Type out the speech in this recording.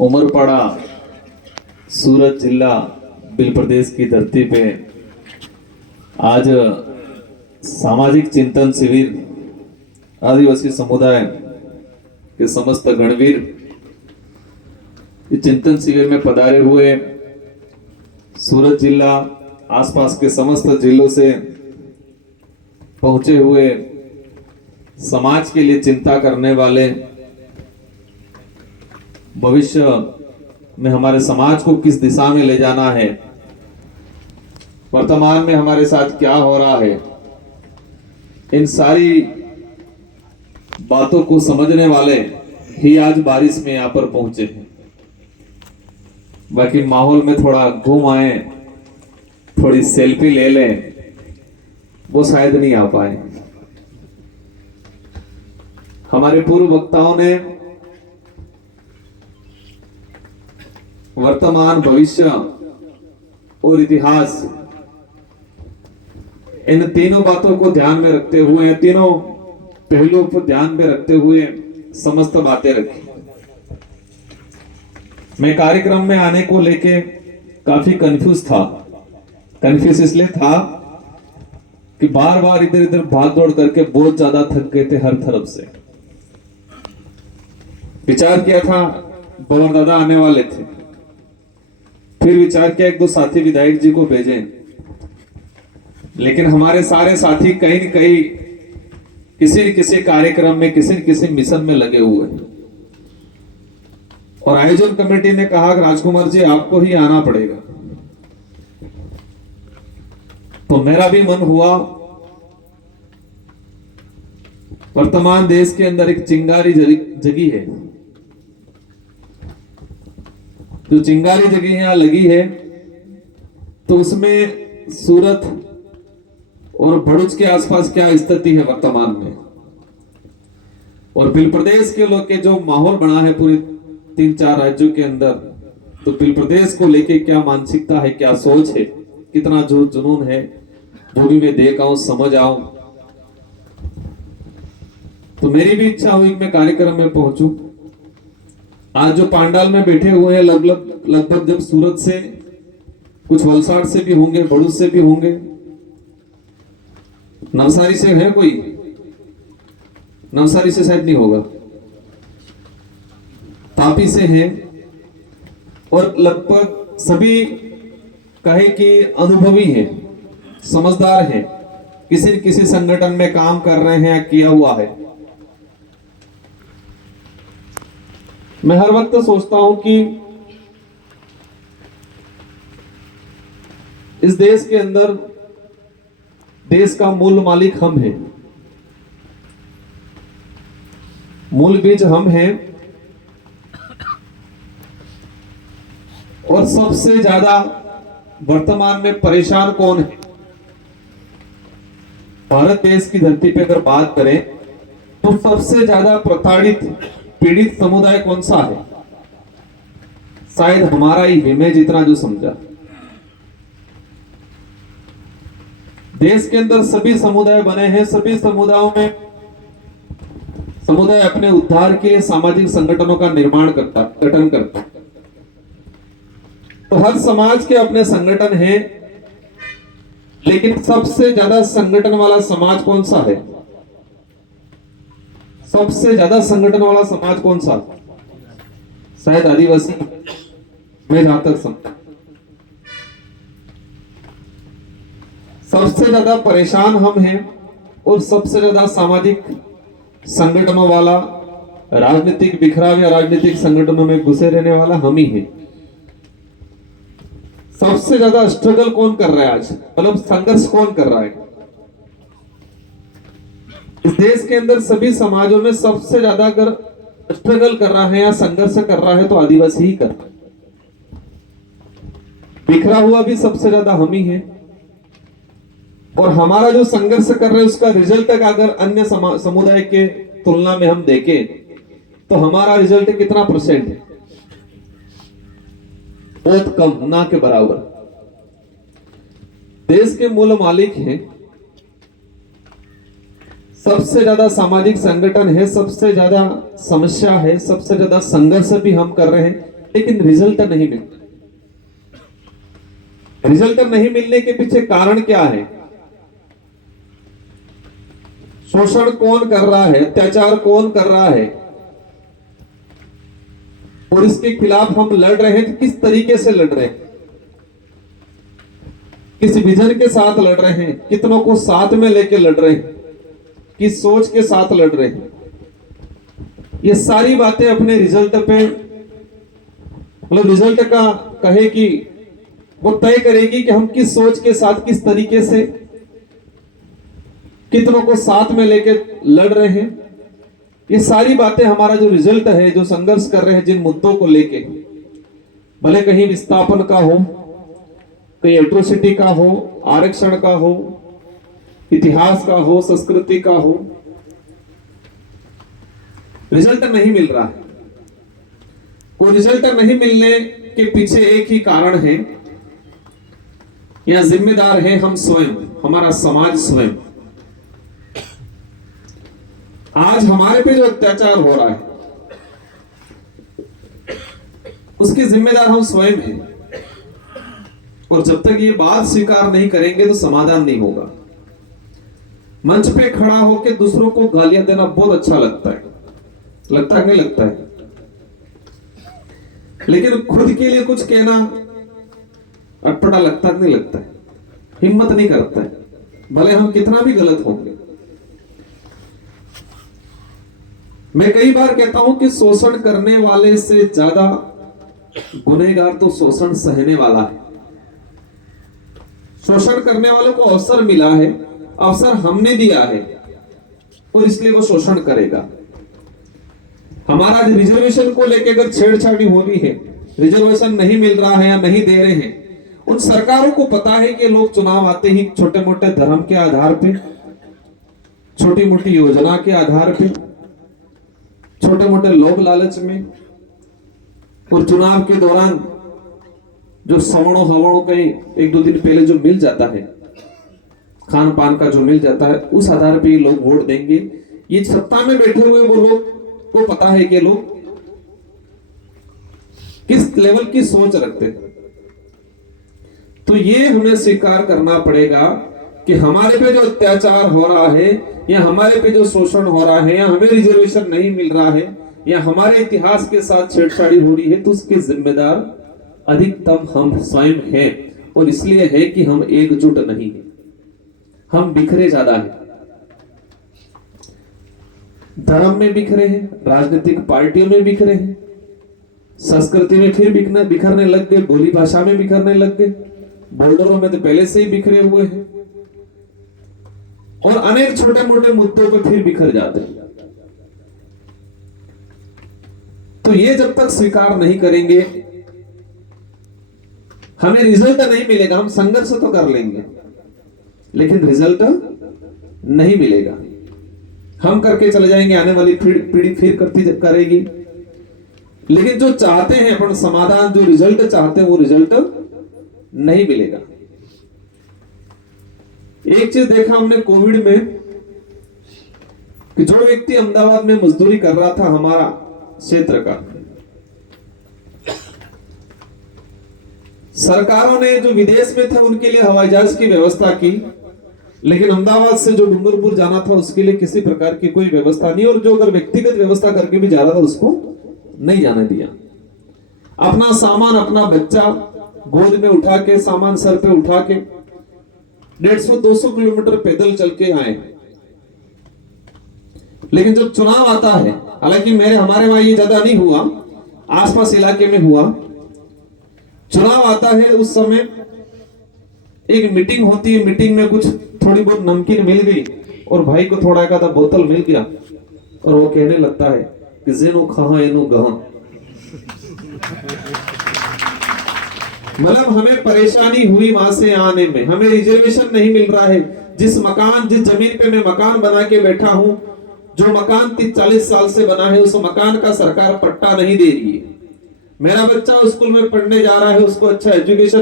उमरपाड़ा सूरत जिला बिल प्रदेश की धरती पे आज सामाजिक चिंतन शिविर आदिवासी समुदाय के समस्त गणवीर इस चिंतन शिविर में पधारे हुए सूरत जिला आसपास के समस्त जिलों से पहुंचे हुए समाज के लिए चिंता करने वाले, भविष्य में हमारे समाज को किस दिशा में ले जाना है, वर्तमान में हमारे साथ क्या हो रहा है, इन सारी बातों को समझने वाले ही आज बारिश में यहाँ पर पहुंचे हैं। बाकी माहौल में थोड़ा घूम आए, थोड़ी सेल्फी ले लें, वो शायद नहीं आ पाए। हमारे पूर्व वक्ताओं ने वर्तमान, भविष्य और इतिहास, इन तीनों बातों को ध्यान में रखते हुए, तीनों पहलुओं को ध्यान में रखते हुए समस्त बातें रखी। मैं कार्यक्रम में आने को लेके काफी कंफ्यूज था। कंफ्यूज इसलिए था कि बार बार इधर इधर भाग दौड़ करके बहुत ज्यादा थक गए थे हर तरफ से। विचार किया था पवन दादा आने वाले थे, फिर विचार किया एक दो साथी विधायक जी को भेजें, लेकिन हमारे सारे साथी कहीं न कहीं किसी न किसी कार्यक्रम में, किसी न किसी मिशन में लगे हुए हैं। और आयोजन कमेटी ने कहा कि राजकुमार जी आपको ही आना पड़ेगा। तो मेरा भी मन हुआ। वर्तमान देश के अंदर एक चिंगारी जगी है, जो चिंगारी जगी यहां लगी है, तो उसमें सूरत और भरूच के आसपास क्या स्थिति है वर्तमान में, और बिल प्रदेश के लोग के जो माहौल बना है पूरे 3-4 राज्यों के अंदर, तो बिल प्रदेश को लेके क्या मानसिकता है, क्या सोच है, कितना जो जुनून है, वो भी मैं देख आऊं, समझ आऊं। तो मेरी भी इच्छा हुई कि मैं कार्यक्रम में पहुंचूं। आज जो पांडाल में बैठे हुए हैं, लगभग जब सूरत से, कुछ वलसाड़ से भी होंगे, भरूच से भी होंगे, नवसारी से है कोई? नवसारी से शायद नहीं होगा, तापी से है, और लगभग सभी कहे कि अनुभवी हैं, समझदार हैं, किसी न किसी संगठन में काम कर रहे हैं, किया हुआ है। मैं हर वक्त सोचता हूं कि इस देश के अंदर देश का मूल मालिक हम हैं, मूल बीज हम हैं, और सबसे ज्यादा वर्तमान में परेशान कौन है? भारत देश की धरती पे अगर बात करें तो सबसे ज्यादा प्रताड़ित, पीड़ित समुदाय कौन सा है? शायद हमारा ही है, मैं जितना जो समझा। देश के अंदर सभी समुदाय बने हैं, सभी समुदायों में समुदाय अपने उद्धार के लिए सामाजिक संगठनों का निर्माण करता, गठन करता। तो हर समाज के अपने संगठन हैं, लेकिन सबसे ज्यादा संगठन वाला समाज कौन सा है? सबसे ज्यादा संगठन वाला समाज कौन सा? शायद आदिवासी, मैं जहां तक समझा। सबसे ज्यादा परेशान हम हैं, और सबसे ज्यादा सामाजिक संगठनों वाला, राजनीतिक बिखराव या राजनीतिक संगठनों में घुसे रहने वाला हम ही है। सबसे ज्यादा स्ट्रगल कौन कर रहा है आज, मतलब संघर्ष कौन कर रहा है? इस देश के अंदर सभी समाजों में सबसे ज्यादा अगर स्ट्रगल कर रहा है या संघर्ष कर रहा है तो आदिवासी ही कर रहा है। बिखरा हुआ भी सबसे ज्यादा हम ही है, और हमारा जो संघर्ष कर रहे हैं उसका रिजल्ट अगर अन्य समुदाय के तुलना में हम देखें तो हमारा रिजल्ट कितना परसेंट है? बहुत कम, ना के बराबर। देश के मूल मालिक हैं, सबसे ज्यादा सामाजिक संगठन है, सबसे ज्यादा समस्या है, सबसे ज्यादा संघर्ष भी हम कर रहे हैं, लेकिन रिजल्ट नहीं मिलता। रिजल्ट नहीं मिलने के पीछे कारण क्या है? शोषण कौन कर रहा है, अत्याचार कौन कर रहा है, और इसके खिलाफ हम लड़ रहे हैं तो किस तरीके से लड़ रहे हैं, किस विजन के साथ लड़ रहे हैं, कितनों को साथ में लेके लड़ रहे हैं, किस सोच के साथ लड़ रहे हैं। ये सारी बातें अपने रिजल्ट पे, मतलब रिजल्ट का कहे कि वो तय करेगी कि हम किस सोच के साथ, किस तरीके से, कितनों को साथ में लेके लड़ रहे हैं। ये सारी बातें हमारा जो रिजल्ट है, जो संघर्ष कर रहे हैं जिन मुद्दों को लेके, भले कहीं विस्थापन का हो, कहीं एट्रोसिटी का हो, आरक्षण का हो, इतिहास का हो, संस्कृति का हो, रिजल्ट नहीं मिल रहा है। कोई रिजल्ट नहीं मिलने के पीछे एक ही कारण है, या जिम्मेदार है हम स्वयं, हमारा समाज स्वयं। आज हमारे पे जो अत्याचार हो रहा है उसके जिम्मेदार हम स्वयं हैं, और जब तक ये बात स्वीकार नहीं करेंगे तो समाधान नहीं होगा। मंच पे खड़ा होकर दूसरों को गालियां देना बहुत अच्छा लगता है, लगता है नहीं लगता है, लेकिन खुद के लिए कुछ कहना अटपटा लगता है नहीं लगता है, हिम्मत नहीं करता है, भले हम कितना भी गलत होंगे। मैं कई बार कहता हूं कि शोषण करने वाले से ज्यादा गुनहगार तो शोषण सहने वाला है। शोषण करने वालों को अवसर मिला है, अवसर हमने दिया है, और इसलिए वो शोषण करेगा। हमारा रिजर्वेशन को लेकर अगर छेड़छाड़ी हो रही है, रिजर्वेशन नहीं मिल रहा है या नहीं दे रहे हैं, उन सरकारों को पता है कि लोग चुनाव आते ही छोटे मोटे धर्म के आधार पे, छोटी मोटी योजना के आधार पे, छोटे मोटे लोक लालच में, और चुनाव के दौरान जो सवर्णों सवर्णों के एक दो दिन पहले जो मिल जाता है, खान पान का जो मिल जाता है, उस आधार पे लोग वोट देंगे। ये सत्ता में बैठे हुए वो लोग को पता है कि लोग किस लेवल की सोच रखते हैं। तो ये हमें स्वीकार करना पड़ेगा कि हमारे पे जो अत्याचार हो रहा है, या हमारे पे जो शोषण हो रहा है, या हमें रिजर्वेशन नहीं मिल रहा है, या हमारे इतिहास के साथ छेड़छाड़ी हो रही है, तो उसके जिम्मेदार अधिकतम हम स्वयं हैं। और इसलिए है कि हम एकजुट नहीं है, हम बिखरे ज्यादा है, धर्म में बिखरे हैं, राजनीतिक पार्टियों में बिखरे हैं, संस्कृति में फिर बिखरने लग गए, बोली भाषा में बिखरने लग गए, बोल्डरों में तो पहले से ही बिखरे हुए हैं, और अनेक छोटे मोटे मुद्दों पर फिर बिखर जाते हैं। तो ये जब तक स्वीकार नहीं करेंगे, हमें रिजल्ट नहीं मिलेगा। हम संघर्ष तो कर लेंगे, लेकिन रिजल्ट नहीं मिलेगा। हम करके चले जाएंगे, आने वाली पीढ़ी फिर करती करेगी, लेकिन जो चाहते हैं अपन समाधान, जो रिजल्ट चाहते हैं, वो रिजल्ट नहीं मिलेगा। एक चीज देखा हमने कोविड में कि जो व्यक्ति अहमदाबाद में मजदूरी कर रहा था, हमारा क्षेत्र का, सरकारों ने जो विदेश में थे उनके लिए हवाई जहाज की व्यवस्था की, लेकिन अहमदाबाद से जो डूंगरपुर जाना था उसके लिए किसी प्रकार की कोई व्यवस्था नहीं, और जो अगर व्यक्तिगत व्यवस्था करके भी जा रहा था उसको नहीं जाने दिया। अपना सामान, अपना बच्चा गोद में उठा के, सामान सर पे उठा के 150-200 किलोमीटर पैदल चल के आए। लेकिन जब चुनाव आता है, हालांकि हमारे वहां ये ज्यादा नहीं हुआ, आसपास इलाके में हुआ, चुनाव आता है उस समय एक मीटिंग होती है, मीटिंग में कुछ थोड़ी बहुत नमकीन मिल गई और भाई को थोड़ा का बोतल मिल गया, और वो कहने लगता है कि जेनो खहा एनो गहा। मतलब हमें परेशानी हुई वहां से आने में, हमें रिजर्वेशन नहीं मिल रहा है। जिस जमीन पे मैं मकान बना के बैठा हूं, जो मकान 30-40 साल से बना है, उस मकान का सरकार पट्टा नहीं दे रही है। मेरा बच्चा स्कूल में पढ़ने जा रहा है, उसको अच्छा एजुकेशन